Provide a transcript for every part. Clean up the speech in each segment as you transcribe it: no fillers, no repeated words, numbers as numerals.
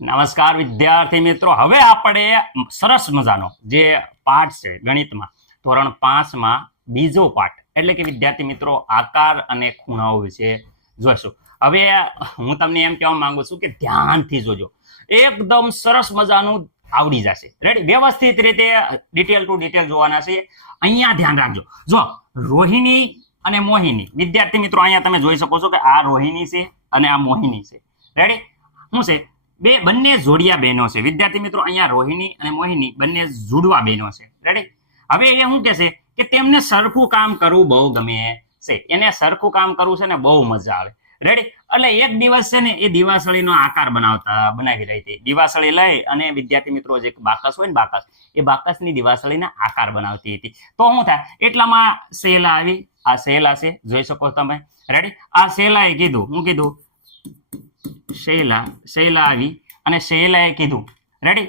નમસ્કાર વિદ્યાર્થી મિત્રો, હવે આપણે સરસ મજાનો જે પાઠ છે ગણિતમાં ધોરણ 5 માં બીજો પાઠ એટલે કે વિદ્યાર્થી મિત્રો આકાર અને ખૂણાઓ વિશે જોઈશું. હવે હું તમને એમ કહેવા માંગુ છું કે ધ્યાનથી જોજો, એકદમ સરસ મજાનું આવડી જશે. રેડી? વ્યવસ્થિત રીતે ડિટેલ ટુ ડિટેલ જોવાના છે. અહીંયા ધ્યાન રાખજો. જો રોહિણી અને મોહિની, વિદ્યાર્થી મિત્રો અહીંયા તમે જોઈ શકો છો કે આ રોહિણી છે અને આ મોહિની છે. રેડી? શું છે? બંને જોડિયા બહેનો છે. વિદ્યાર્થી મિત્રો અહીંયા રોહિણી અને મોહિની બંને જોડવા બહેનો છે. રેડી? હવે એ શું કહે છે કે તેમને સરખું કામ કરવું બહુ ગમે છે. એને સરખું કામ કરવું છે ને બહુ મજા આવે. રેડી? એટલે એક દિવસ છે ને એ દિવાસળીનો આકાર બનાવી રહી હતી. દિવાસળી લઈ અને વિદ્યાર્થી મિત્રો જે બાકસ હોય ને બાકસ, એ બાકસની દિવાસળીના આકાર બનાવતી હતી. તો શું થાય? એટલામાં શેલા આવી. આ શેલા છે, જોઈ શકો તમે. રેડી? આ શેલાએ કીધું, હું કીધું શૈલા આવી અને શૈલાએ કીધું, રેડી,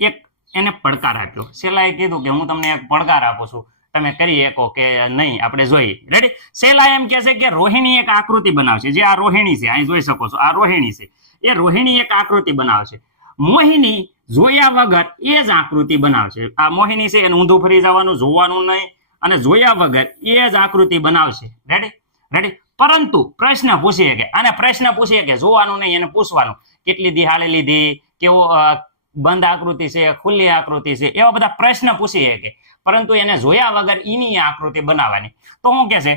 એક એને પડકાર આપ્યો. શૈલાએ કીધું કે હું તમને એક પડકાર આપું છું, તમે કરી શકો કે નહીં, આપણે જોઈએ. રેડી? શૈલા એમ કહે છે કે રોહિણી એક આકૃતિ બનાવશે. જે આ રોહિણી છે, અહીં જોઈ શકો છો, આ રોહિણી છે. એ રોહિણી એક આકૃતિ બનાવશે. મોહિની જોયા વગર એ જ આકૃતિ બનાવશે. આ મોહિની છે એને ઊંધું ફરી જવાનું, જોવાનું નહીં, અને જોયા વગર એ જ આકૃતિ બનાવશે. રેડી? રેડી? પરંતુ પ્રશ્ન પૂછીએ કે, અને પ્રશ્ન પૂછીએ કે જોવાનું નહીં, એને પૂછવાનું કેટલી દિહાળી લીધી, કેવો બંધ આકૃતિ છે, ખુલ્લી આકૃતિ છે, એવા બધા પ્રશ્ન પૂછીએ કે, પરંતુ એને જોયા વગર એની આકૃતિ બનાવવાની. તો હું કે છે,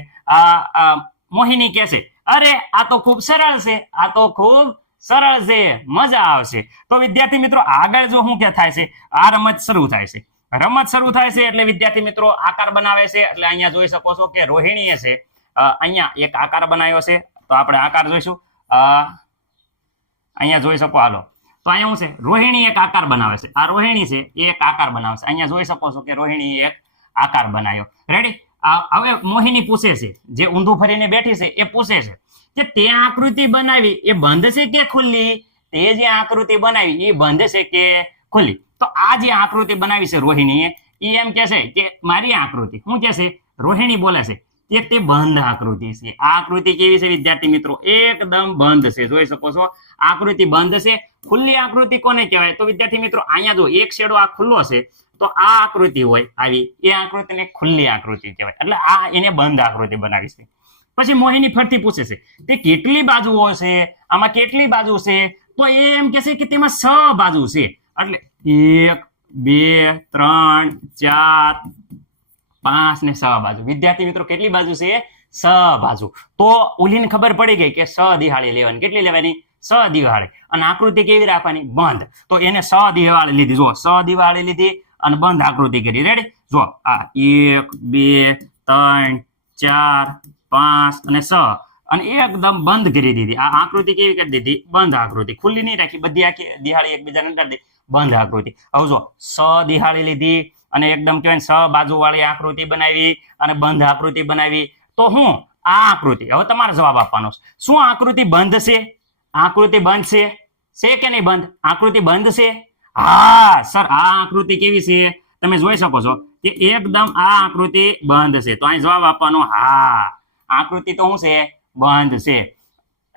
મોહિની કહે છે, અરે આ તો ખૂબ સરળ છે, આ તો ખૂબ સરળ છે, મજા આવશે. તો વિદ્યાર્થી મિત્રો આગળ જો શું કે થાય છે, આ રમત શરૂ થાય છે. રમત શરૂ થાય છે એટલે વિદ્યાર્થી મિત્રો આકાર બનાવે છે. એટલે અહીંયા જોઈ શકો છો કે રોહિણીએ છે અહીંયા એક આકાર બનાવ્યો છે. તો આપણે આકાર જોઈશું. અહીંયા જોઈ શકો, હાલો. તો અહીંયા શું છે? રોહિણી એક આકાર બનાવે છે. આ રોહિણી છે એ એક આકાર બનાવે છે. અહીંયા જોઈ શકો છો કે રોહિણી એક આકાર બનાવ્યો. રેડી? હવે મોહિની પૂછે છે, જે ઊંધું ફરીને બેઠી છે એ પૂછે છે કે તે આકૃતિ બનાવી એ બંધ છે કે ખુલ્લી? તે જે આકૃતિ બનાવી એ બંધ છે કે ખુલ્લી? તો આ જે આકૃતિ બનાવી છે રોહિણીએ, એ એમ કે છે કે મારી આકૃતિ, શું કે છે? રોહિણી બોલે છે કે તે બંધ આકૃતિ છે. આ આકૃતિ કેવી છે વિદ્યાર્થી મિત્રો? એકદમ બંધ છે. જોઈ શકો છો આકૃતિ બંધ છે. ખુલ્લી આકૃતિ કોને કહેવાય? તો વિદ્યાર્થી મિત્રો અહીંયા જો એક શેડો આ ખુલ્લો છે, તો આ આકૃતિ હોય આવી, એ આકૃતિને ખુલ્લી આકૃતિ કહેવાય. એટલે આ એને બંધ આકૃતિ બનાવી છે. પછી મોહિની ફરતી પૂછે છે તે કેટલી બાજુઓ છે, આમાં કેટલી બાજુ છે? તો એ એમ કે છે કે તેમાં 6 બાજુ છે. એટલે 1 2 3 4 5 ને 6 બાજુ. વિદ્યાર્થી મિત્રો કેટલી બાજુ છે? 6 બાજુ. તો ઓલીને ખબર પડી ગઈ કે 6 દિહાળી લેવાની. કેટલી લેવાની? 6 દિહાળી. અને આકૃતિ કેવી રાખવાની? બંધ. તો એને 6 દિહાળી લીધી. જો 6 દિહાળી લીધી અને બંધ આકૃતિ કરી. રેડી? જો આ 1 2 3 4 5 અને 6 અને એકદમ બંધ કરી દીધી. આ આકૃતિ કેવી કરી દીધી? બંધ આકૃતિ. ખુલ્લી નહીં રાખી, બધી આખી દિહાળી એકબીજાને કરી દીધી, બંધ આકૃતિ. હવે જો 6 દિહાળી લીધી અને એકદમ કહેવાય 6 બાજુ વાળી આકૃતિ બનાવી અને બંધ આકૃતિ બનાવી. તો હું આ આકૃતિ, હવે તમારે જવાબ આપવાનો છે. શું આકૃતિ બંધ છે? આકૃતિ બંધ છે કે નહીં બંધ? આકૃતિ બંધ છે. હા સર, આ આકૃતિ કેવી છે? તમે જોઈ શકો છો કે એકદમ આ આકૃતિ બંધ છે. તો અહીં જવાબ આપવાનો હા, આકૃતિ તો શું છે? બંધ છે.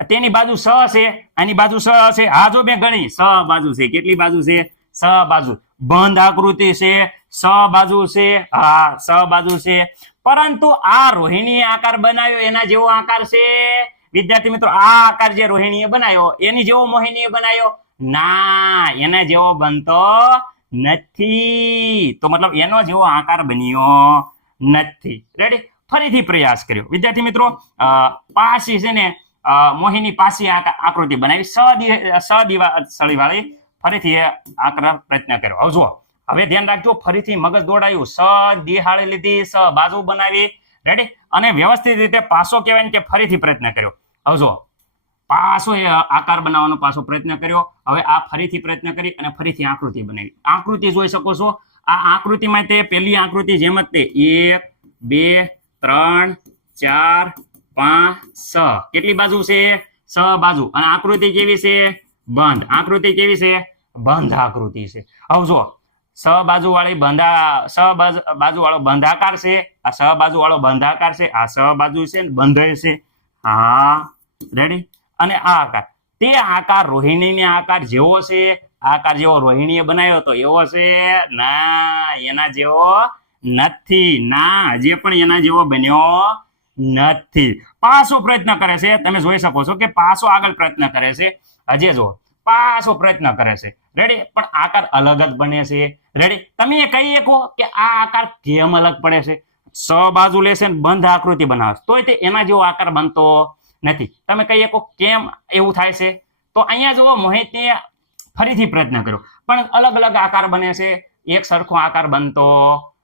તેની બાજુ 6 છે, આની બાજુ 6 છે. હા જો મેં ગણી, 6 બાજુ છે. કેટલી બાજુ છે? 6 બાજુ. બંધ આકૃતિ છે, 6 બાજુ છે. હા 6 બાજુ છે. પરંતુ આ રોહિણીએ આકાર બનાવ્યો એના જેવો આકાર છે વિદ્યાર્થી મિત્રો? આ આકાર જે રોહિણીએ બનાવ્યો એની જેવો મોહિનીએ બનાવ્યો? ના, એના જેવો બનતો નથી. તો મતલબ એનો જેવો આકાર બન્યો નથી. રેડી? ફરીથી પ્રયાસ કર્યો વિદ્યાર્થી મિત્રો. પાછી છે ને મોહિની પાછી આકૃતિ બનાવી, 6 દિવાસળી વાળી. ફરીથી આકાર પ્રયત્ન કર્યો. હવે જુઓ, હવે ધ્યાન રાખજો, ફરીથી મગજ દોડાયું. 6 દિહાળી લીધી, 6 બાજુ બનાવી. રેડી? અને વ્યવસ્થિત રીતે પાછો કહેવાય કે ફરીથી પ્રયત્ન કર્યો. હવે જુઓ, પાછો આકાર બનાવવાનો પાછો પ્રયત્ન કર્યો. હવે આ ફરીથી પ્રયત્ન કરી અને ફરીથી આકૃતિ બનાવી. આકૃતિ જોઈ શકો છો. આ આકૃતિમાં તે પહેલી આકૃતિ જેમ જ તે 1 2 3 4 5 6. કેટલી બાજુ છે? 6 બાજુ. અને આકૃતિ કેવી છે? બંધ. આકૃતિ કેવી છે? બંધ આકૃતિ છે. હવે જો 6 બાજુ વાળી બાજુ વાળો બંધાકાર છે. આ 6 બાજુ વાળો બંધાકાર છે. આ 6 બાજુ છે ને બંધ છે. હા રેડી? અને આ આકાર તે આકાર રોહિણીને આકાર જેવો છે, આકાર જેવો રોહિણીએ બનાવ્યો તો એવો છે? ના, એના જેવો નથી. ના, હજી પણ એના જેવો બન્યો નથી. પાછો પ્રયત્ન કરે છે. તમે જોઈ શકો છો કે પાછો આગળ પ્રયત્ન કરે છે. હજી જો પાછો પ્રયત્ન કરે છે. રેડી? પણ આકાર અલગ જ બને છે. રેડી? તમે એ કહી શકો કે આ આકાર કેમ અલગ પડે છે? સ બાજુ લેશે ને બંધ આકૃતિ બનાવે તોય તે એના જેવો આકાર બનતો નથી. તમે કહી શકો કેમ એવું થાય છે? તો અહીંયા જુઓ, મોહિતે ફરીથી પ્રયત્ન કર્યો પણ અલગ અલગ આકાર બને છે, એક સરખો આકાર બનતો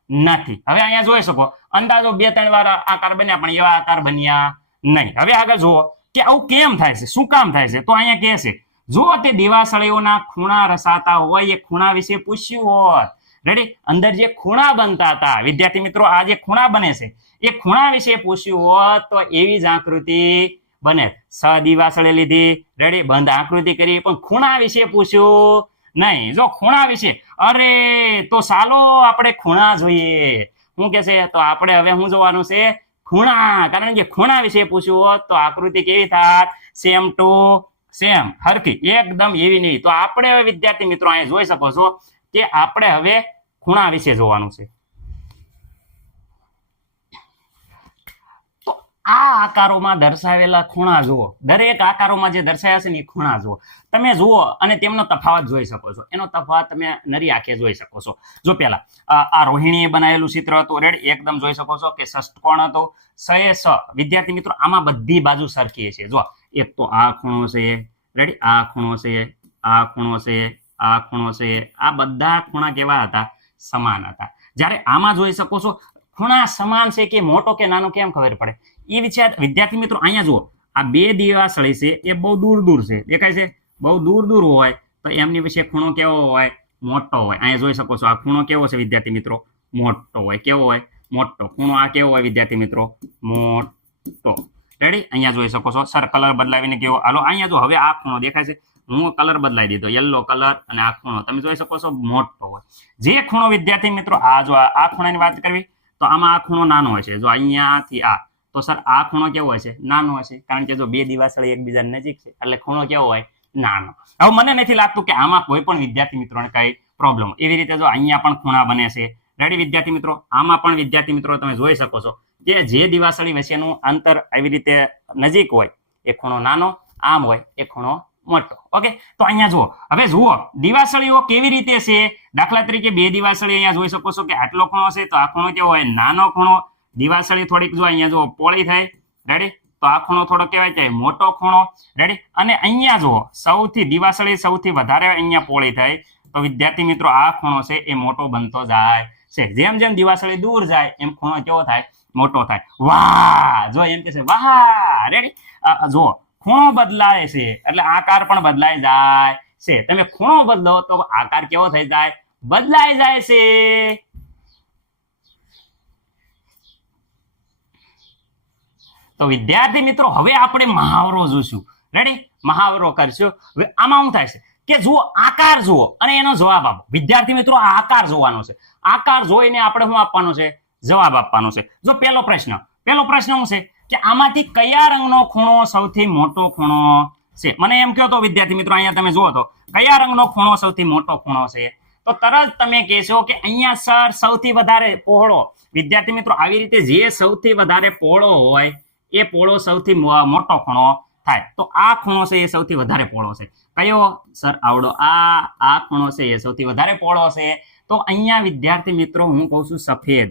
નથી. હવે અહીંયા જોઈ શકો અંદાજો 2-3 વાર આકાર બન્યા પણ એવા આકાર બન્યા નહીં. હવે આગળ જુઓ કે આવું કેમ થાય છે, શું કામ થાય છે? તો અહીંયા કહે છે જો તે દિવાસળીઓના ખૂણા રસાતા હોય, એ ખૂણા વિશે પૂછ્યું હોત. રેડી? અંદર જે ખૂણા બનતા હતા વિદ્યાર્થી મિત્રો, આ જે ખૂણા બને છે એ ખૂણા વિશે પૂછ્યું હોત તો એવી જ આકૃતિ બને. સ દિવાસળી લીધી, રેડી, બંધ આકૃતિ કરી, પણ ખૂણા વિશે પૂછ્યું નહીં. જો ખૂણા વિશે, અરે તો ચાલો આપણે ખૂણા જોઈએ. શું કે છે? તો આપણે હવે શું જોવાનું છે? ખૂણા. કારણ કે ખૂણા વિશે પૂછ્યું હોત તો આકૃતિ કેવી થાત? સેમ ટુ સેમ, હરખી, એકદમ એવી નહીં. તો આપણે હવે વિદ્યાર્થી મિત્રો અહીંયા જોઈ શકો છો કે આપણે હવે ખૂણા વિશે જોવાનું છે. તો આ આકારોમાં દર્શાવેલા ખૂણા જુઓ, દરેક આકારોમાં જે દર્શાવ્યા છે ને એ ખૂણા જુઓ. તમે જુઓ અને તેમનો તફાવત જોઈ શકો છો. એનો તફાવત તમે નરી આંખે જોઈ શકો છો. જો પેલા આ રોહિણીએ બનાવેલું ચિત્ર હતું, રેડ, એકદમ જોઈ શકો છો કે ષષ્ટકોણ હતો. સ વિદ્યાર્થી મિત્રો આમાં બધી બાજુ સરખી છે. જો એક તો આ ખૂણો છે, રેડી, આ ખૂણો છે, આ ખૂણો છે, આ ખૂણો છે. આ બધા ખૂણા કેવા હતા? સમાન હતા. જ્યારે આમાં જોઈ શકો છો ખૂણા સમાન છે કે મોટો કે નાનો કેમ ખબર પડે? એ વિચાર વિદ્યાર્થી મિત્રો અહીંયા જુઓ, આ બે દિવાસળી છે એ બહુ દૂર દૂર છે, દેખાય છે? બહુ દૂર દૂર હોય તો એમની વિશે ખૂણો કેવો હોય? મોટો હોય. અહીંયા જોઈ શકો છો આ ખૂણો કેવો છે વિદ્યાર્થી મિત્રો? મોટો હોય. કેવો હોય? મોટો. ખૂણો આ કેવો હોય વિદ્યાર્થી મિત્રો? મોટો. રેડી? અહીંયા જોઈ શકો છો. સર કલર બદલાવીને કેવો? હાલો અહીંયા જો, હવે આ ખૂણો દેખાય છે, હું કલર બદલાઈ દીધો, યલો કલર, અને આ ખૂણો તમે જોઈ શકો છો મોટો હોય. જે ખૂણો વિદ્યાર્થી મિત્રો આ જો આ ખૂણાની વાત કરવી તો આમાં આ ખૂણો નાનો હોય છે. જો અહીંયાથી આ, તો સર આ ખૂણો કેવો હોય છે? નાનો હોય છે. કારણ કે જો બે દિવાસળી એકબીજાની નજીક છે એટલે ખૂણો કેવો હોય? નાનો. હવે મને નથી લાગતું કે આમાં કોઈ પણ વિદ્યાર્થી મિત્રોને કઈ પ્રોબ્લેમ. એવી રીતે જો અહીંયા પણ ખૂણા બને છે. રેડી વિદ્યાર્થી મિત્રો? આમાં પણ વિદ્યાર્થી મિત્રો તમે જોઈ શકો છો કે જે દિવાસળી વચ્ચેનું અંતર આવી રીતે નજીક હોય એ ખૂણો નાનો, આમ હોય એ ખૂણો મોટો. ઓકે, તો અહીંયા જુઓ, હવે જુઓ દિવાસળીઓ કેવી રીતે છે. દાખલા તરીકે બે દિવાસળી અહીંયા જોઈ શકો છો કે આટલો ખૂણો છે તો આ ખૂણો કેવો હોય? નાનો ખૂણો. દિવાસળી થોડીક જો અહીંયા જુઓ પોળી થાય, રેડી, તો આ ખૂણો થોડો કહેવાય છે મોટો ખૂણો. રેડી? અને અહીંયા જુઓ સૌથી દિવાસળી સૌથી વધારે અહીંયા પોળી થાય તો વિદ્યાર્થી મિત્રો આ ખૂણો છે એ મોટો બનતો જાય છે. જેમ જેમ દિવાસળી દૂર જાય એમ ખૂણો કેવો થાય? મોટો થાય. વાહ, જો એમ કે છે વાહ. રેડી? જુઓ ખૂણો બદલાય છે એટલે આકાર પણ બદલાઈ જાય છે. તમે ખૂણો બદલો તો આકાર કેવો થઈ જાય? બદલાઈ જાય છે. તો વિદ્યાર્થી મિત્રો હવે આપણે મહાવરો જોઈશું. રેડી? મહાવરો કરશું. હવે આમાં શું થાય છે કે જુઓ આકાર જુઓ અને એનો જવાબ આપો. વિદ્યાર્થી મિત્રો આ આકાર જોવાનો છે. આકાર જોઈને આપણે શું આપવાનો છે? જવાબ આપવાનો છે. જો પહેલો પ્રશ્ન શું છે કે આમાંથી કયા રંગનો ખૂણો સૌથી મોટો ખૂણો છે? મને એમ કહો તો વિદ્યાર્થી મિત્રો અહીંયા તમે જુઓ તો કયા રંગનો ખૂણો સૌથી મોટો ખૂણો છે? તો તરત તમે કહેશો કે અહીંયા સર સૌથી વધારે પહોળો. વિદ્યાર્થી મિત્રો આવી રીતે જે સૌથી વધારે પહોળો હોય એ પહોળો સૌથી મોટો ખૂણો થાય. તો આ ખૂણો છે એ સૌથી વધારે પહોળો છે. કયો? સર આવડો આ ખૂણો છે એ સૌથી વધારે પહોળો છે. તો અહીંયા વિદ્યાર્થી મિત્રો હું કહું છું સફેદ.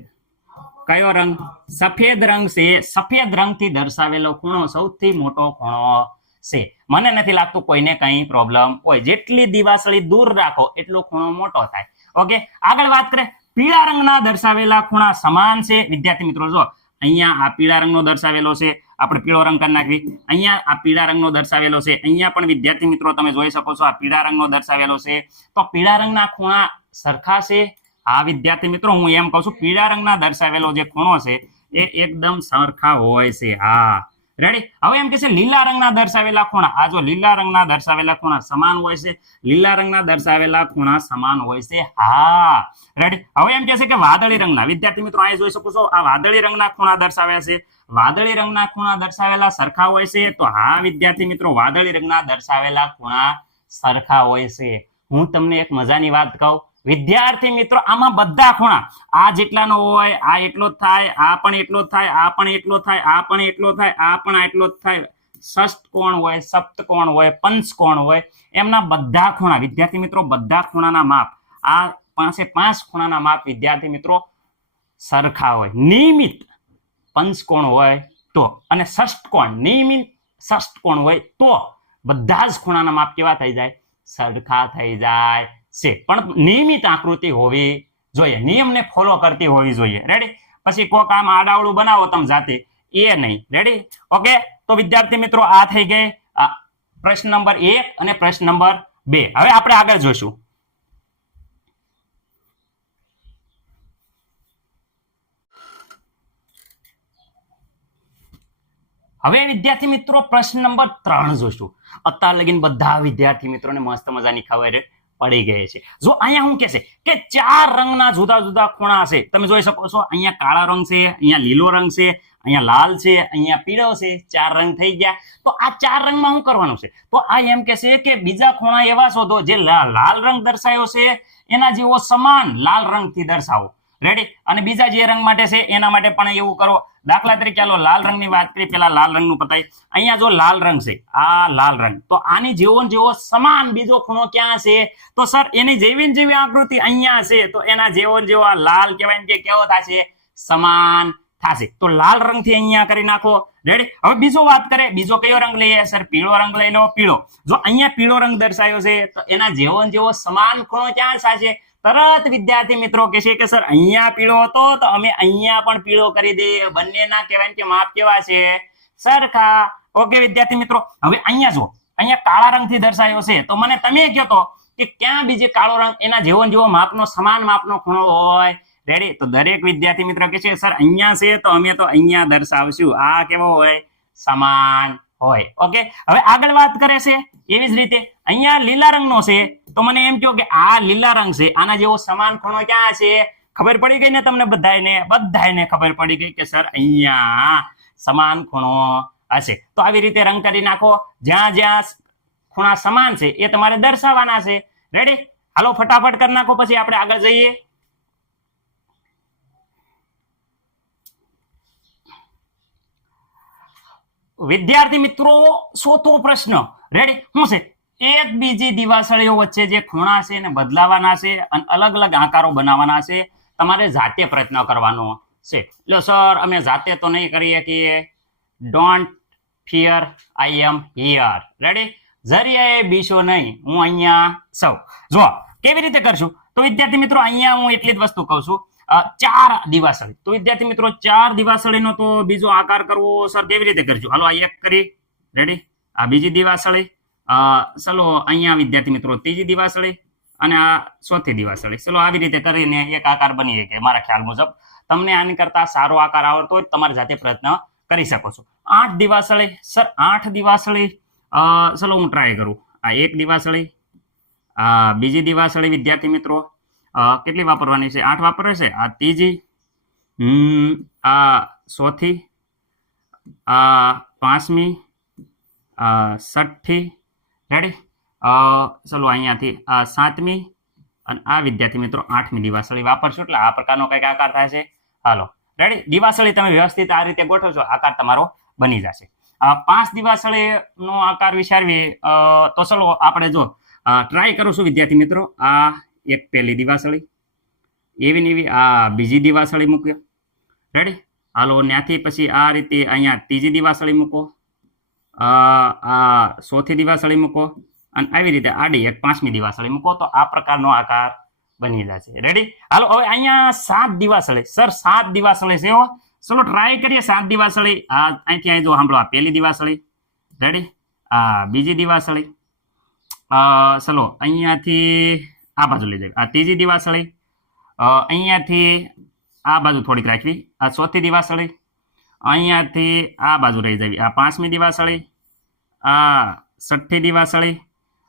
કયો રંગ? સફેદ રંગ છે. સફેદ રંગથી દર્શાવેલો ખૂણો સૌથી મોટો ખૂણો છે. મને નથી લાગતું કોઈને કઈ પ્રોબ્લેમ હોય. જેટલી દિવાસળી દૂર રાખો એટલો ખૂણો મોટો થાય. ઓકે, આગળ વાત કરીએ. પીળા રંગના દર્શાવેલા ખૂણા સમાન છે. વિદ્યાર્થી મિત્રો જો અહીંયા આ પીળા રંગનો દર્શાવેલો છે, આપણે પીળો રંગ કરી નાખવી. અહીંયા આ પીળા રંગનો દર્શાવેલો છે. અહીંયા પણ વિદ્યાર્થી મિત્રો તમે જોઈ શકો છો આ પીળા રંગનો દર્શાવેલો છે. તો પીળા રંગના ખૂણા સરખા છે. આ વિદ્યાર્થી મિત્રો હું એમ કહું છું પીળા રંગના દર્શાવેલો જે ખૂણો છે એ એકદમ સરખા હોય છે. હા, રેડી. હવે એમ કે છે લીલા રંગના દર્શાવેલા ખૂણા, આ જો લીલા રંગના દર્શાવેલા ખૂણા સમાન હોય છે, લીલા રંગના દર્શાવેલા ખૂણા સમાન હોય છે. હા રેડી. હવે એમ કે છે કે વાદળી રંગના, વિદ્યાર્થી મિત્રો અહીં જોઈ શકો છો આ વાદળી રંગના ખૂણા દર્શાવ્યા છે. વાદળી રંગના ખૂણા દર્શાવેલા સરખા હોય છે, તો હા વિદ્યાર્થી મિત્રો વાદળી રંગના દર્શાવેલા ખૂણા સરખા હોય છે. હું તમને એક મજાની વાત કહું વિદ્યાર્થી મિત્રો, આમાં બધા ખૂણા આ જેટલાનો હોય, આ એટલો જ થાય, આ પણ એટલો જ થાય, આ પણ એટલો થાય, આ પણ એટલો થાય, આ પણ એટલો જ થાય. ષષ્ટકોણ હોય, સપ્તકોણ હોય, પંચકોણ હોય, એમના બધા ખૂણા વિદ્યાર્થી મિત્રો, બધા ખૂણાના માપ, આ 5 ખૂણાના માપ વિદ્યાર્થી મિત્રો સરખા હોય. નિયમિત પંચકોણ હોય તો, અને ષષ્ટકોણ, નિયમિત ષષ્ટકોણ હોય તો બધા જ ખૂણાના માપ કેવા થઈ જાય? સરખા થઈ જાય છે. પણ નિયમિત આકૃતિ હોવી જોઈએ, નિયમને ફોલો કરતી હોવી જોઈએ. રેડી. પછી કોક આમ આડાવડું બનાવો તમે જાતે, એ નહીં. રેડી. ઓકે. તો વિદ્યાર્થી મિત્રો આ થઈ ગઈ પ્રશ્ન નંબર 1 અને પ્રશ્ન નંબર 2. હવે આપણે આગળ જોઈશું. હવે વિદ્યાર્થી મિત્રો પ્રશ્ન નંબર 3 જોઈશું. અત્યાર લગીન બધા વિદ્યાર્થી મિત્રોને મસ્ત મજાની ખબર પડી ગઈ છે. જો અહીંયા શું કહેશે કે 4 રંગના જુદા જુદા ખૂણા છે. તમે જોઈ શકો છો અહીંયા કાળા રંગ છે, અહીંયા લીલો રંગ છે, અહીંયા લાલ છે, અહીંયા પીળો છે. 4 રંગ થઈ ગયા. તો આ 4 રંગમાં શું કરવાનું છે? તો આ એમ કહેશે કે બીજા ખૂણા એવા શોધો જે લાલ રંગ દર્શાવ્યો છે એના જેવો સમાન લાલ રંગથી દર્શાવો. રેડી. અને બીજા જે રંગ માટે છે એના માટે પણ એવું કરો. દાખલા તરીકે ચાલો લાલ રંગની વાત કરીએ, પેલા લાલ રંગનું પતાય. અહીંયા જો લાલ રંગ છે, આ લાલ રંગ, તો આની જેવો સમાન બીજો ખૂણો ક્યાં છે? તો સર એની જેવી આકૃતિ અહીંયા છે, તો એના જેવો લાલ કહેવાય કે કેવો થશે? સમાન થશે. તો લાલ રંગથી અહીંયા કરી નાખો. રેડી. હવે બીજો વાત કરે, બીજો કયો રંગ લઈએ? સર પીળો રંગ લઈ લો. પીળો, જો અહીંયા પીળો રંગ દર્શાવ્યો છે તો એના જેવો સમાન ખૂણો ક્યાં થશે? તરત વિદ્યાર્થી મિત્રો કહે છે કે સર અહીંયા પીળો હતો તો અમે અહીંયા પણ પીળો કરી દઈએ. બંનેના કહેવાય કે માપ કેવા છે? સરખા. ઓકે વિદ્યાર્થી મિત્રો. હવે અહીંયા જો અહીંયા કાળા રંગથી દર્શાવ્યો છે, તો મને તમે કહો તો કે ક્યાં બીજે કાળો રંગ એના જેવો માપનો સમાન માપનો ખૂણો હોય? રેડી. તો દરેક વિદ્યાર્થી મિત્રો કહે છે સર અહીંયા છે તો અમે તો અહીંયા દર્શાવશું. આ કેવો હોય? સમાન હોય. ઓકે. હવે આગળ વાત કરે છે એવી જ રીતે અહીંયા લીલા રંગનો છે, તો મને એમ કહો કે આ લીલા રંગ છે, આના જેવો સમાન ખૂણો ક્યાં છે? ખબર પડી ગઈ ને તમને બધાને ખબર પડી ગઈ કે સર અહીંયા સમાન ખૂણો હશે. તો આવી રીતે રંગ કરી નાખો. જ્યાં જ્યાં ખૂણા સમાન છે એ તમારે દર્શાવવાના છે. રેડી. હાલો ફટાફટ કરી નાખો, પછી આપણે આગળ જઈએ. વિદ્યાર્થી મિત્રો 100થો પ્રશ્ન. રેડી. શું છે? એક બીજી દિવાસળીઓ વચ્ચે જે ખૂણા છે એને બદલાવાના છે અને અલગ અલગ આકારો બનાવવાના છે. તમારે જાતે પ્રયત્ન કરવાનો છે. એટલે સર અમે જાતે તો નહીં કરીએ કે don't fear, I am here. Ready. જરીએ બીશો નહીં, હું અહીંયા સૌ. જો કેવી રીતે કરશું? તો વિદ્યાર્થી મિત્રો અહીંયા હું એટલી જ વસ્તુ કહું છું. 4 દિવાસળી. તો વિદ્યાર્થી મિત્રો 4 દિવાસળીનો તો બીજો આકાર કરવો સર કેવી રીતે કરજો? હાલો આ એક કરી. રેડી. આ બીજી દિવાસળી. ચલો અહીંયા વિદ્યાર્થી મિત્રો ત્રીજી દિવાસળી અને આ ચોથી દિવાસળી. ચલો આવી રીતે કરીને એક આકાર બની શકે મારા ખ્યાલ મુજબ. તમને આની કરતા સારો આકાર આવડતો હોય તમારે જાતે પ્રયત્ન કરી શકો છો. 8 દિવાસળી. સર 8 દિવાસળી. ચલો હું ટ્રાય કરું. આ એક દિવાસળી, આ બીજી દિવાસળી વિદ્યાર્થી મિત્રો કેટલી વાપરવાની છે? 8 વાપરે છે. આ ત્રીજી, આ ચોથી, આ પાંચમી, છઠ્ઠી. રેડી. ચલો અહીંયાથી આ સાતમી અને આ વિદ્યાર્થી મિત્રો 8મી દિવાસળી વાપરશું એટલે આ પ્રકારનો કંઈક આકાર થાય છે. હાલો રેડી. દિવાસળી તમે વ્યવસ્થિત આ રીતે ગોઠવશો, આકાર તમારો બની જશે. 5 દિવાસળીનો આકાર વિચારવી તો ચલો આપણે જો ટ્રાય કરું છું વિદ્યાર્થી મિત્રો. આ એક પહેલી દિવાસળી, એવી ને એવી આ બીજી દિવાસળી મૂક્યો. રેડી. હાલો ત્યાંથી પછી આ રીતે અહીંયા ત્રીજી દિવાસળી મૂકો, આ ચોથી દિવાસળી મૂકો અને આવી રીતે આડી એક 5મી દિવાસળી મૂકો, તો આ પ્રકારનો આકાર બની જશે. રેડી. હાલો હવે અહીંયા 7 દિવાસળી. સર 7 દિવાસળી છે. ચલો ટ્રાય કરીએ 7 દિવાસળી. અહીંથી અહીં જો સાંભળો, આ પહેલી દિવાસળી. રેડી. આ બીજી દિવાસળી. ચલો અહીંયાથી આ બાજુ લઈ જાય. આ ત્રીજી દિવાસળી. અહીંયાથી આ બાજુ થોડીક રાખવી. આ ચોથી દિવાસળી. અહીંયાથી આ બાજુ રહી જાય, આ 5મી દિવાસળી, આ 6ઠ્ઠી દિવાસળી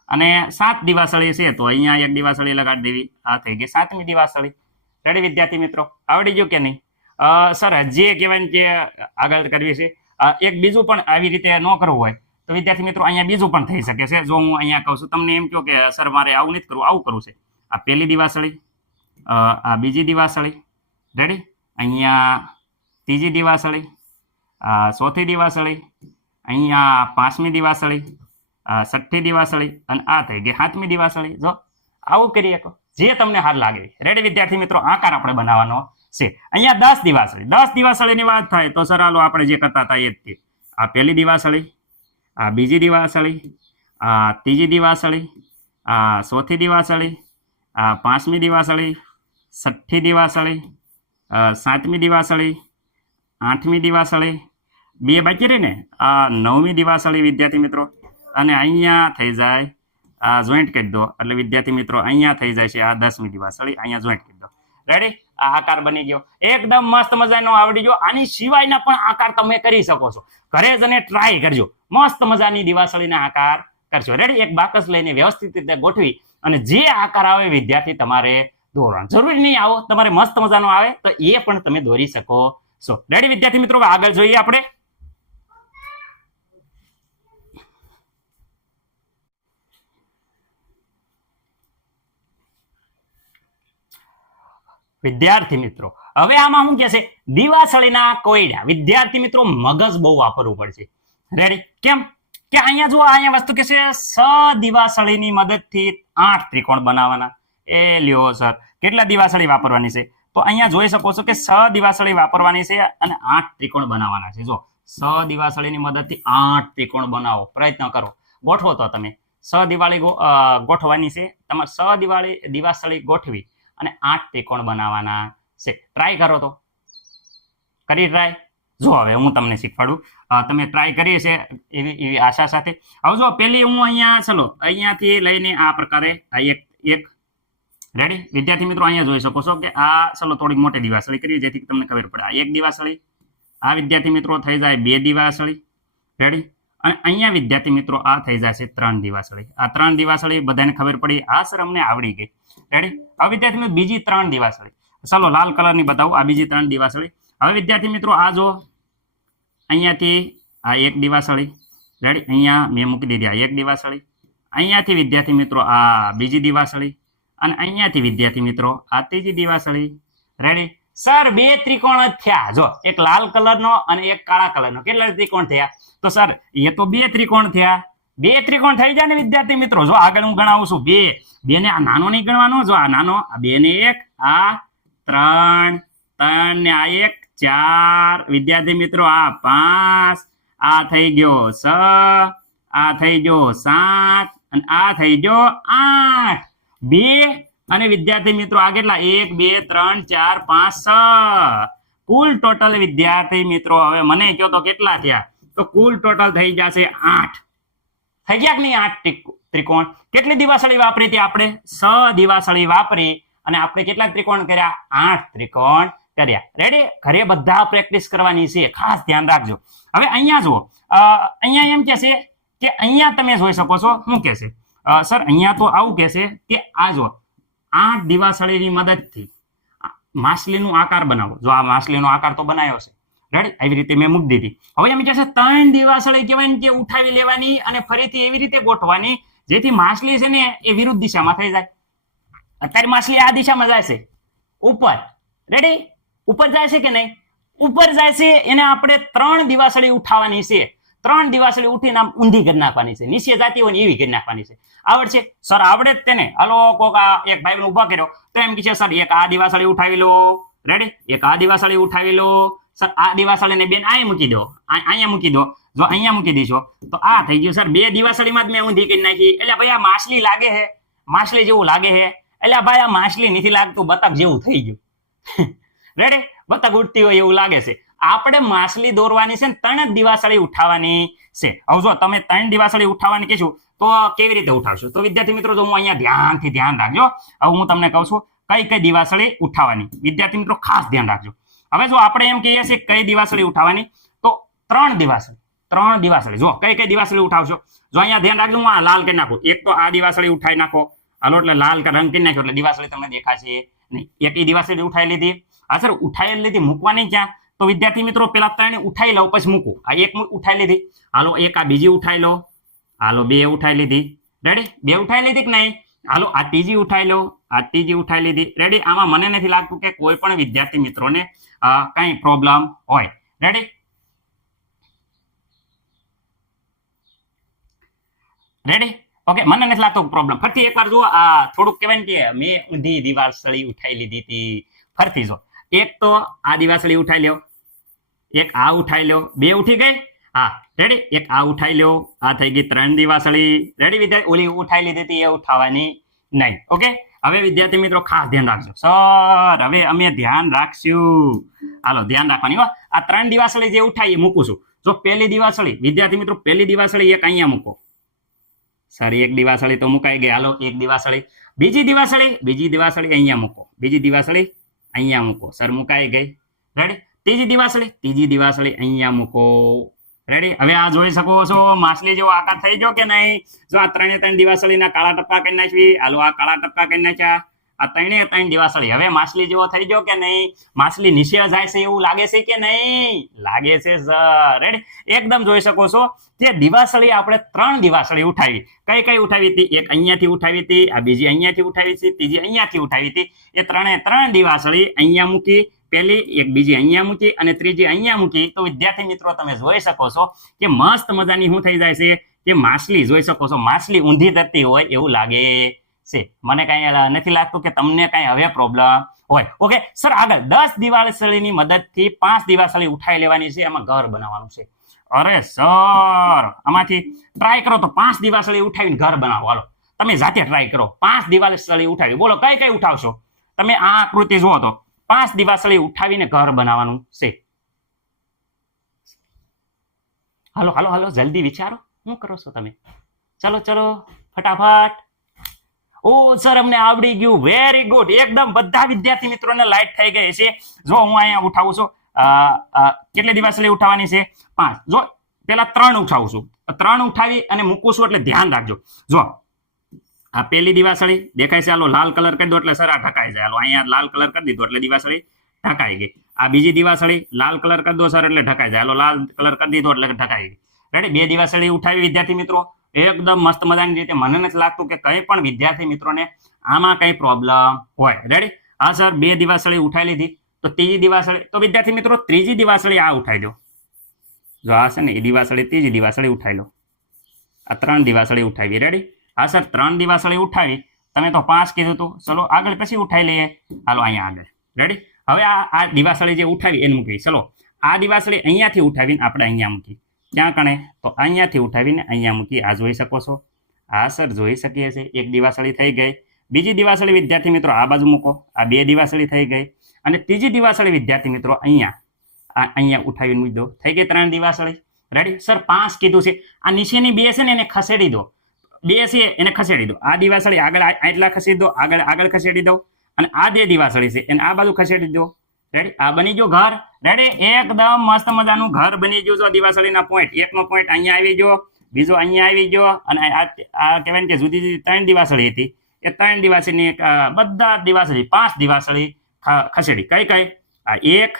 અને 7 દિવાસળી છે, તો અહીંયા એક દિવાસળી લગાડી દેવી, આ થઈ ગઈ 7મી દિવાસળી. રેડી વિદ્યાર્થી મિત્રો, આવડી ગયું કે નહીં? સર હજી કહેવાય ને કે આગળ કરવી છે. એક બીજું પણ આવી રીતે ન કરવું હોય તો વિદ્યાર્થી મિત્રો અહીંયા બીજું પણ થઈ શકે છે. જો હું અહીંયા કહું છું તમને એમ કહો કે સર મારે આવું નથી કરવું, આવું કરવું છે. આ પહેલી દિવાસળી, આ બીજી દિવાસળી, રેડી, અહીંયા ત્રીજી દિવાસળી, આ ચોથી દિવાસળી, અહીંયા 5મી દિવાસળી, 6ઠ્ઠી દિવાસળી અને આ થઈ ગઈ 7મી દિવાસળી. જો આવું કરી શકો જે તમને હાર લાગે. રેડી વિદ્યાર્થી મિત્રો, આકાર આપણે બનાવવાનો છે. અહીંયા 10 દિવાસળી, 10 દિવાસળીની વાત થાય તો સર હાલો આપણે જે કરતા હતા એ જ તે. આ પહેલી દિવાસળી, આ બીજી દિવાસળી, આ ત્રીજી દિવાસળી, આ ચોથી દિવાસળી, આ 5મી દિવાસળી, 6ઠ્ઠી દિવાસળી, 7મી દિવાસળી, 8મી દિવાસળી, 2 બાકી રહી ને, આ 9મી દિવાસળી વિદ્યાર્થી મિત્રો. અને અહીંયા થઈ જાય આ જોઈન્ટ કરી દો એટલે વિદ્યાર્થી મિત્રો અહીંયા થઈ જાય છે આ 10મી દિવાસળી, અહીંયા જોઈન્ટ કરી દો. રેડી, આ આકાર બની ગયો, એકદમ મસ્ત મજાનો આવડી ગયો. આની સિવાયના પણ આકાર તમે કરી શકો છો, ઘરે જ અને ટ્રાય કરજો, મસ્ત મજાની દિવાસળીના આકાર કરજો. રેડી, એક બાકસ લઈને વ્યવસ્થિત રીતે ગોઠવી અને જે આકાર આવે વિદ્યાર્થી તમારે દોરવાનો. જરૂરી નહીં આવો, તમારે મસ્ત મજાનો આવે તો એ પણ તમે દોરી શકો છો. રેડી વિદ્યાર્થી મિત્રો, આગળ જોઈએ આપણે. વિદ્યાર્થી મિત્રો હવે આમાં શું કે છે, દિવાસળીના કોયડા. વિદ્યાર્થી મિત્રો મગજ બહુ વાપરવું પડશે. રેડી, કેમ કે અહીંયા જો અહીંયા વસ્તુ કે છે દિવાસળીની મદદથી 8 ત્રિકોણ બનાવવાના. એ લ્યો સર કેટલા દિવાસળી વાપરવાની છે? તો અહીંયા જોઈ શકો છો કે 6 દિવાસળી વાપરવાની છે અને 8 ત્રિકોણ બનાવવાના છે. જો 6 દિવાસળીની મદદથી 8 ત્રિકોણ બનાવો, પ્રયત્ન કરો, ગોઠવો તો તમે 6 દિવાળી ગોઠવાની છે. તમારે 6 દિવાસળી ગોઠવી અને 8 ત્રિકોણ બનાવવાના છે. ટ્રાય કરો તો, કરી ટ્રાય. જો હવે હું તમને શીખવાડું, તમે ટ્રાય કરી છે એવી આશા સાથે. હવે જો પેલી હું અહીંયા ચલો અહીંયાથી લઈને આ પ્રકારે આ એક રેડી વિદ્યાર્થી મિત્રો અહીંયા જોઈ શકો છો કે આ ચલો થોડીક મોટી દિવાસળી કરીએ જેથી તમને ખબર પડે. આ 1 દિવાસળી, આ વિદ્યાર્થી મિત્રો થઈ જાય 2 દિવાસળી. રેડી, અને અહીંયા વિદ્યાર્થી મિત્રો આ થઈ જાય છે 3 દિવાસળી. આ 3 દિવાસળી બધાને ખબર પડી, આ સર અમને આવડી ગઈ. રેડી, હવે વિદ્યાર્થી મિત્રો બીજી 3 દિવાસળી, ચાલો લાલ કલરની બતાવું. આ બીજી 3 દિવાસળી. હવે વિદ્યાર્થી મિત્રો આ જો અહીંયાથી આ 1 દિવાસળી, રેડી, અહીંયા મેં મૂકી દીધી આ 1 દિવાસળી. અહીંયાથી વિદ્યાર્થી મિત્રો આ બીજી દિવાસળી અને અહીંયાથી વિદ્યાર્થી મિત્રો આ ત્રીજી દિવાસળી. રેડી, સર 2 ત્રિકોણ જ થયા. જો એક લાલ કલરનો અને એક કાળા કલરનો. કેટલા ત્રિકોણ થયા? તો સર એ તો 2 ત્રિકોણ થયા. 2 ત્રિકોણ થઈ જાય ને વિદ્યાર્થી મિત્રો. જો આગળ હું ગણાવું છું 2 ને આ નાનો નહીં ગણવાનો. જો આ નાનો, આ 2 ને 1, આ 3, 3 ને આ 1, 4 વિદ્યાર્થી મિત્રો, આ 5, આ થઈ ગયો 6, આ થઈ ગયો 7 અને આ થઈ ગયો 8. 2 અને વિદ્યાર્થી મિત્રો આ કેટલા? 1 2 3 4 5 6 કુલ ટોટલ વિદ્યાર્થી મિત્રો હવે મને કહો તો કેટલા થયા? તો કુલ ટોટલ થઈ જશે 8. થઈ ગયા કે નહીં 8 ત્રિકોણ? કેટલી દિવાસળી વાપરી હતી આપણે? 6 દિવાસળી વાપરી અને આપણે કેટલા ત્રિકોણ કર્યા? 8 ત્રિકોણ કર્યા. રેડી, ઘરે બધા પ્રેક્ટિસ કરવાની છે, ખાસ ધ્યાન રાખજો. હવે અહીંયા જુઓ, અહીંયા એમ કે છે કે અહીંયા તમે જોઈ શકો છો શું કે છે સર, અહીંયા તો આવું કે છે કે આ જો 8 દિવાસળીની મદદથી માછલીનો આકાર બનાવો. જો આ માછલીનો આકાર તો બનાવ્યો છે. રેડી, આવી રીતે મેં મૂકી દીધી. હવે એમ કે છે 3 દિવાસળી કહેવાય ને કે ઉઠાવી લેવાની અને ફરીથી એવી રીતે ગોઠવાની જેથી માછલી છે ને એ વિરુદ્ધ દિશામાં થઈ જાય. અત્યારે માછલી આ દિશામાં જાય છે ઉપર. રેડી, ઉપર જાય છે કે નહીં? ઉપર જાય છે. એને આપણે 3 દિવાસળી ઉઠાવવાની છે. 3 દિવાસળી ઉઠીને આમ ઊંધી કરી નાખવાની છે, નીચે જાતી હોય ને એવી કરી નાખવાની છે. આવડશે સર? આવડે જ તેને. હાલો કોક એક ભાઈ ઉભા કર્યો તો એમ કે છે સર એક આ દિવાસળી ઉઠાવી લો. રેડી, એક આ દિવાસળી ઉઠાવી લો. સર આ દિવાસળીને બેન અહીંયા મૂકી દો, અહીંયા મૂકી દો. જો અહીંયા મૂકી દીશો તો આ થઈ ગયું સર 2 દિવાસળીમાં જ મેં ઊંધી કરી નાખી. એટલે ભાઈ આ માછલી લાગે છે, માછલી જેવું લાગે છે. એટલે ભાઈ આ માછલી નથી લાગતું, બતક જેવું થઈ ગયું. રેડી, બતક ઉડતી હોય એવું લાગે છે. આપણે માછલી દોરવાની છે ને 3 દિવાસળી ઉઠાવવાની છે. હવે જો તમે 3 દિવાસળી ઉઠાવવાની કહીશું તો કેવી રીતે ઉઠાવશો? તો વિદ્યાર્થી મિત્રો જો હું અહીંયા ધ્યાન રાખજો. હવે હું તમને કહું છું કઈ કઈ દિવાસળી ઉઠાવવાની. વિદ્યાર્થી મિત્રો ખાસ ધ્યાન રાખજો. હવે જો આપણે એમ કહીએ છીએ કઈ દિવાસળી ઉઠાવવાની, તો 3 દિવાસળી. જો કઈ દિવાસળી ઉઠાવશો, જો અહીંયા ધ્યાન રાખજો, હું આ લાલ કરી નાખું. એક તો આ દિવાસળી ઉઠાવી નાખો, હાલો એટલે લાલ રંગ કરી નાખ્યો એટલે દિવાસળી તમને દેખાશે નહીં. એક ઈ દિવાસળી ઉઠાવી લીધી. હા સર, ઉઠાવી લીધી, મૂકવાની ક્યાં? તો વિદ્યાર્થી મિત્રો પેલા 3 ઉઠાવી લો પછી મૂકું. આ એક ઉઠાવી લીધી, હાલો એક આ બીજી ઉઠાવી લો, હાલો 2 ઉઠાવી લીધી. રેડી? 2 ઉઠાવી લીધી કે નહીં? હાલો આ ત્રીજી ઉઠાવી લો, આ ત્રીજી ઉઠાવી લીધી. રેડી? આમાં મને નથી લાગતું કે કોઈ પણ વિદ્યાર્થી મિત્રોને કઈ પ્રોબ્લેમ હોય. રેડી? રેડી? ઓકે, મને નથી લાગતો પ્રોબ્લેમ. ફરીથી એકવાર જો, આ થોડુંક કહેવાય ને કે મેં ઊંધી દિવાસળી ઉઠાવી લીધી હતી. ફરતી જો, એક તો આ દિવાસળી ઉઠાવી લ્યો, એક આ ઉઠાવી લ્યો, 2 ઉઠી ગઈ. હા રેડી? એક આ ઉઠાવી લ્યો, આ થઈ ગઈ 3 દિવાસળી. રેડી વિદ્યાર્થી? ઓલી ઉઠાવી લીધી હતી એ ઉઠાવવાની નહીં. ઓકે, હવે વિદ્યાર્થી મિત્રો ખાસ ધ્યાન રાખજો. સર હવે અમે ધ્યાન રાખશું. હાલો ધ્યાન રાખવાની હો. આ 3 દિવાસળી જે ઉઠાવી એ મૂકું છું. જો પહેલી દિવાસળી, વિદ્યાર્થી મિત્રો પહેલી દિવાસળી એક અહીંયા મૂકો. સર એક દિવાસળી તો મુકાઈ ગઈ. હાલો એક દિવાસળી. બીજી દિવાસળી અહીંયા મૂકો. બીજી દિવાસળી અહીંયા મૂકો. સર મુકાઈ ગઈ. રેડી? ત્રીજી દિવાસળી અહીંયા મૂકો. રેડી? હવે આ જોઈ શકો છો માછલી જેવો આકાર થઈ ગયો કે નહીં? જો આ 3 દિવાસળીના કાળા ટપકા કરી નાખવી. હાલો આ કાળા ટપકા કરી નાખ્યા. આ 3 દિવાસળી હવે માછલી જેવો થઈ ગયો કે નહીં? માછલી નીચે જાય છે એવું લાગે છે કે નહીં? લાગે છે સર. રેડી? એકદમ જોઈ શકો છો જે દિવાસળી આપણે 3 દિવાસળી ઉઠાવી. કઈ ઉઠાવી હતી? એક અહીંયાથી ઉઠાવી હતી, આ બીજી અહીંયાથી ઉઠાવી હતી, ત્રીજી અહીંયાથી ઉઠાવી હતી. એ 3 દિવાસળી અહીંયા મૂકી, પહેલી એક બીજી અહીંયા મૂકી અને ત્રીજી અહીંયા મૂકી. તો વિદ્યાર્થી મિત્રો તમે જોઈ શકો છો કે મસ્ત મજાની શું થઈ જાય છે કે માછલી જોઈ શકો છો, માછલી ઊંધી તરતી હોય એવું લાગે છે. મને કઈ નથી લાગતું કે તમને કઈ હવે પ્રોબ્લેમ હોય. ઓકે સર, આગળ 10 દિવાસળીની મદદથી 5 દિવાસળી ઉઠાવી લેવાની છે, એમાં ઘર બનાવવાનું છે. અરે સર, આમાંથી ટ્રાય કરો તો 5 દિવાસળી ઉઠાવીને ઘર બનાવો. હાલો તમે જાતે ટ્રાય કરો. 5 દિવાસળી ઉઠાવી, બોલો કઈ ઉઠાવશો તમે? આ આકૃતિ જુઓ તો 5 દિવાસળી ઉઠાવીને ઘર બનાવવાનું છે. હાલો જલ્દી વિચારો, શું કરો છો તમે? ચલો ફટાફટ. ઓ સર અમને આવડી ગયું. Very good. એકદમ બધા વિદ્યાર્થી મિત્રોને લાઈટ થઈ ગઈ છે. જો હું અહીંયા ઉઠાવું છું, કેટલી દિવાસળી ઉઠાવવાની છે? 5. જો પેલા 3 ઉઠાવું છું, 3 ઉઠાવી અને મૂકું છું એટલે ધ્યાન રાખજો. જો આ પહેલી દિવાસળી દેખાય છે, હાલો લાલ કલર કરી દો એટલે સર આ ઢકાઈ જાય. હાલો અહીંયા લાલ કલર કરી દીધો એટલે દિવાસળી ઢકાઈ ગઈ. આ બીજી દિવાસળી લાલ કલર કરી દો સર એટલે ઢકાઈ જાય. હાલો લાલ કલર કરી દીધો એટલે ઢકાઈ ગઈ. રેડી? 2 દિવાસળી ઉઠાવી વિદ્યાર્થી મિત્રો એકદમ મસ્ત મજાની રીતે. મને નથી લાગતું કે કઈ પણ વિદ્યાર્થી મિત્રોને આમાં કઈ પ્રોબ્લેમ હોય. રેડી? હા સર 2 દિવાસળી ઉઠાવી લીધી. તો ત્રીજી દિવાસળી, તો વિદ્યાર્થી મિત્રો ત્રીજી દિવાસળી આ ઉઠાવી દો. જો આ છે ને એ દિવાસળી, ત્રીજી દિવાસળી ઉઠાવી લો. આ 3 દિવાસળી ઉઠાવી. રેડી? હા સર 3 દિવાસળી ઉઠાવી. તમે તો 5 કીધું હતું. ચલો આગળ પછી ઉઠાવી લઈએ. હાલો અહીંયા આગળ. રેડી? હવે આ દિવાસળી જે ઉઠાવી એને મૂકી. ચલો આ દિવાસળી અહીંયાથી ઉઠાવીને આપણે અહીંયા મૂકી. ક્યાં કણે? તો અહીંયાથી ઉઠાવીને અહીંયા મૂકી. આ જોઈ શકો છો? હા સર જોઈ શકીએ છીએ. એક દિવાસળી થઈ ગઈ. બીજી દિવાસળી વિદ્યાર્થી મિત્રો આ બાજુ મૂકો. આ 2 દિવાસળી થઈ ગઈ. અને ત્રીજી દિવાસળી વિદ્યાર્થી મિત્રો અહીંયા ઉઠાવીને મૂકી દો. થઈ ગઈ 3 દિવાસળી. રેડી? સર 5 કીધું છે. આ નીચેની 2 છે ને એને ખસેડી દો. 2 છે એને ખસેડી દો. આ દિવાસળી આગળ આટલા ખસેડી દો, આગળ ખસેડી દો. અને આ 2 દિવાસળી છે એને આ બાજુ ખસેડી દો. રેડી? આ બની ગયો ઘર. રેડી? એકદમ મસ્ત મજાનું ઘર બની ગયું. જો દિવાસળીના પોઈન્ટ, એકનો પોઈન્ટ અહીંયા આવી ગયો, બીજો અહીંયા આવી ગયો, અને આ કહેવાય કે જુદી જુદી 3 દિવાસળી હતી. એ 3 દિવાસળીની બધા દિવાસળી 5 દિવાસળી ખસેડી. કઈ? આ 1,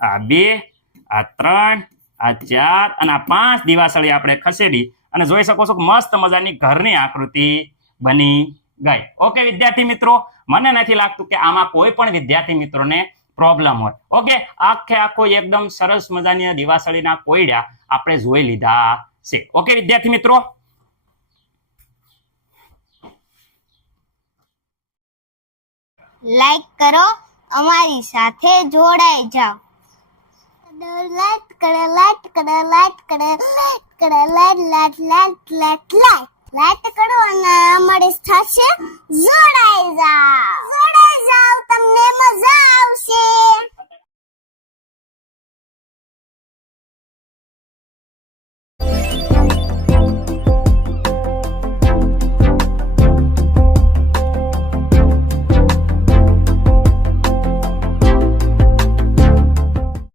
આ 2, આ 3, આ 4 અને આ 5 દિવાસળી આપણે ખસેડી અને જોઈ શકો છો કે મસ્ત મજાની ઘરની આકૃતિ બની ગઈ. ઓકે વિદ્યાર્થી મિત્રો, મને નથી લાગતું કે આમાં કોઈ પણ વિદ્યાર્થી મિત્રોને પ્રોબ્લેમ હોય. ઓકે, આખો એકદમ સરસ મજાની દિવાસળીના કોયડા આપણે જોઈ લીધા છે. ઓકે વિદ્યાર્થી મિત્રો, લાઈક કરો, અમારી સાથે જોડાઈ જાઓ. લાઈક કરો, લાઈક કરો, લાઈક કરો, લાઈક કરો, લાઈક કરો અને અમારી સાથે જોડાઈ જાઓ. તમને મજા આવશે.